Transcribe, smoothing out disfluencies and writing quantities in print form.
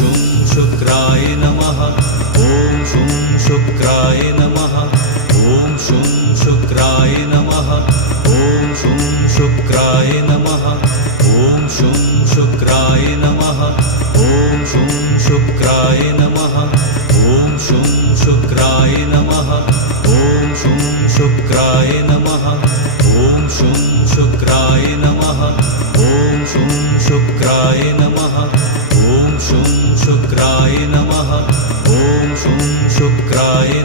शुं शुक्राय नमः ॐ शुं शुक्राय नमः ॐ शुं शुक्राय नमः ॐ शुं शुक्राय नमः ॐ शुं शुक्राय नमः ॐ शुं शुक्राय नमः ॐ शुं शुक्राय नमः ॐ शुं शुक्राय नमः ॐ शुं शुक्राय नमः ॐ शुं शुक्राय नमः ॐ शुं शुक्राय नमः ॐ शुं शुक्राय